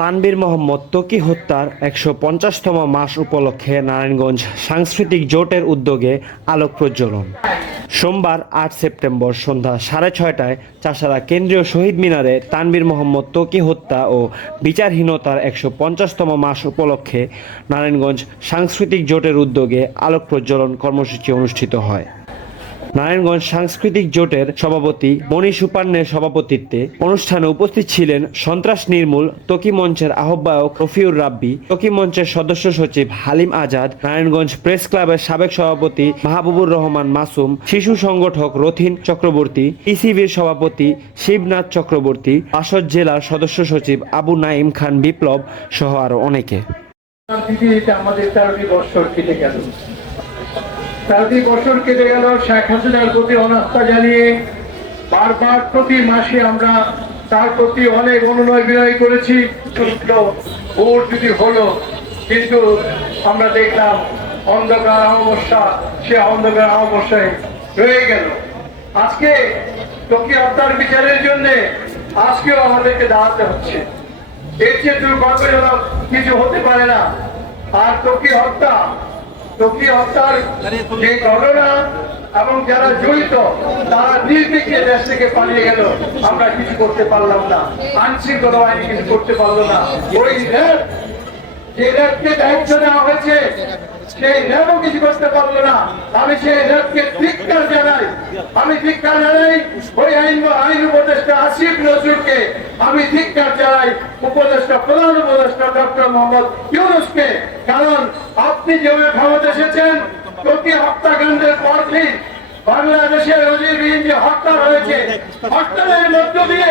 তানবীর মোহাম্মদ তকি হত্যার একশো পঞ্চাশতম মাস উপলক্ষে নারায়ণগঞ্জ সাংস্কৃতিক জোটের উদ্যোগে আলোক প্রজ্বলন। সোমবার আট সেপ্টেম্বর সন্ধ্যা সাড়ে ছয়টায় চাষারা কেন্দ্রীয় শহীদ মিনারে তানবীর মোহাম্মদ তকি হত্যা ও বিচারহীনতার একশো পঞ্চাশতম মাস উপলক্ষে নারায়ণগঞ্জ সাংস্কৃতিক জোটের উদ্যোগে আলোক প্রজ্বলন কর্মসূচি অনুষ্ঠিত হয়। নারায়ণগঞ্জ সাংস্কৃতিক জোটের সভাপতি মণি সুপান্নের সভাপতিত্বে অনুষ্ঠানে উপস্থিত ছিলেন সন্ত্রাস নির্মূল তকি মঞ্চের আহ্বায়ক রফিউর রাব্বি, তকি মঞ্চের সদস্য সচিব হালিম আজাদ, নারায়ণগঞ্জ প্রেস ক্লাবের সাবেক সভাপতি মাহবুবুর রহমান মাসুম, শিশু সংগঠক রথিন চক্রবর্তী ইসিবির সভাপতি শিবনাথ চক্রবর্তী, বাসদ জেলার সদস্য সচিব আবু নাইম খান বিপ্লব সহ আরও অনেকে। আমাদের তেরোটি কেটে গেল তেরোটি বছর কেটে গেল, শেখ হাসিনার প্রতি অনাস্থা জানিয়ে বারবার প্রতি মাসে আমরা তার প্রতি অনেক অনুনয় বিনয় করেছি। ভোট যদি হলো, কিন্তু আমরা দেখলাম অন্ধকার অমাবস্যা, সে অন্ধকার অমাবস্যায় রয়ে গেল। আজকে তোকে হত্যার বিচারের জন্য আজকেও আমাদেরকে দাঁড়াতে হচ্ছে। এর চেয়ে দুর্ভাগ্যজনক কিছু হতে পারে না। আর তোকে হত্যা আমি সেই র্যাবকে ধিক্কার জানাই। আমি ধিক্কার জানাই, ওই আইন আইন উপদেষ্টা আসিফ নজরুলকে আমি ধিক্কার জানাই। উপদেষ্টা, প্রধান উপদেষ্টা ডক্টর মোহাম্মদ ইউনুসকে। কারণ আপনি যেভাবে ক্ষমতা এসেছেন প্রতি হত্যাকাণ্ডের পর দিন বাংলাদেশের অজিরবিহীন যে হত্যা হয়েছে। হত্যার মধ্য দিয়ে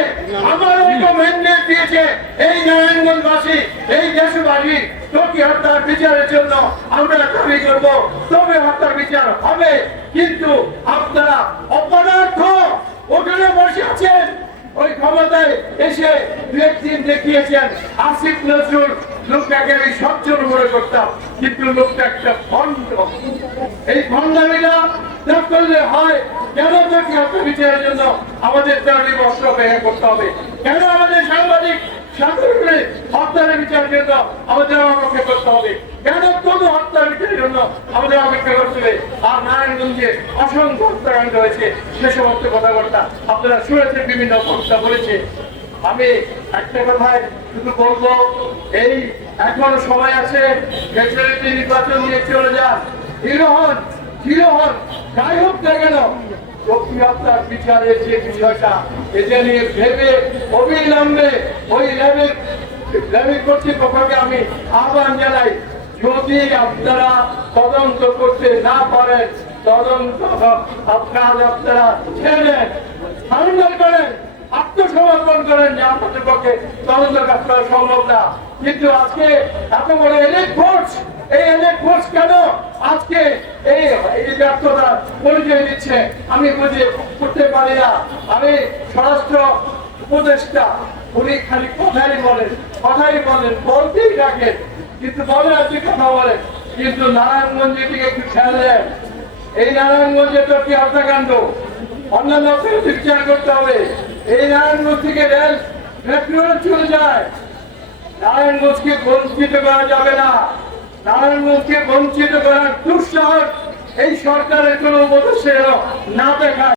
আমার একটা ম্যান্ডেট দিয়েছে এই নারায়ণগঞ্জবাসী, এই দেশবাসী প্রতি হত্যার বিচারের জন্য আমরা দাবি করব। তবে হত্যার বিচার হবে, কিন্তু আপনারা অপরাধ ক্ষমতায় এসে দু একদিন দেখিয়েছেন, আসিফ নজরুল লোকটাকে আমি সচ্ছল মনে করতাম, কিন্তু লোকটা একটা ভণ্ড। এই ভণ্ডামিটা করলে হয়, কেন তাকে আত্মবিচারের জন্য আমাদের বস্ত্র ব্যয় করতে হবে? কেন আমাদের সাংবাদিক সাধারণে হত্যার বিচারের জন্য আমাদের অপেক্ষা করতে হবে? কেন কোনো হত্যার জন্য আমাদের অপেক্ষা আর নারায়ণগঞ্জে অসংখ্য হত্যাকাণ্ড হয়েছে সে সমস্ত কথাবার্তা আপনারা শুনেছেন, বিভিন্ন বলেছে। আমি একটা কথায় শুধু বলব, এই এখনও সময় আছে নির্বাচন নিয়ে চলে যান। হিরো হন হিরো হন, যাই হোক না কেন। বিচারের যে বিষয়টা এটা নিয়ে ভেবে, অবিলম্বে ওই কর্তৃপক্ষকে আমি আহ্বান জানাই। যদি আপনারা তদন্ত করতে না পারেন, তদন্ত আপনার আপনারা ছেড়ে সারেন্ডার করেন, আত্মসমর্পণ করেন যে আপনাদের পক্ষে তদন্ত কাজ করা সম্ভব না। কিন্তু আজকে এত বড় এলিট ফোর্স এই এলিট ফোর্স কেন আজকে এই ব্যর্থতা পরিচয় দিচ্ছে? আমি বুঝে করতে পারি না। আমি স্বরাষ্ট্র উপদেষ্টা, উনি খালি কথাই বলেন কথাই বলেন, বলতেই রাখেন কিন্তু বলে আপনি কথা বলেন কিন্তু নারায়ণগঞ্জের দিকে একটু খেয়াল দেন। এই নারায়ণগঞ্জে তো কি হত্যাকাণ্ড। অন্যান্য বিচার করতে হবে। এই নারায়ণগঞ্জ থেকে রেল, মেট্রো চলে যায়। নারায়ণগঞ্জকে বঞ্চিত করা যাবে না। নারায়ণগঞ্জকে বঞ্চিত করার দুঃসাহস এই সরকারের কোন উপদেশের না দেখায়।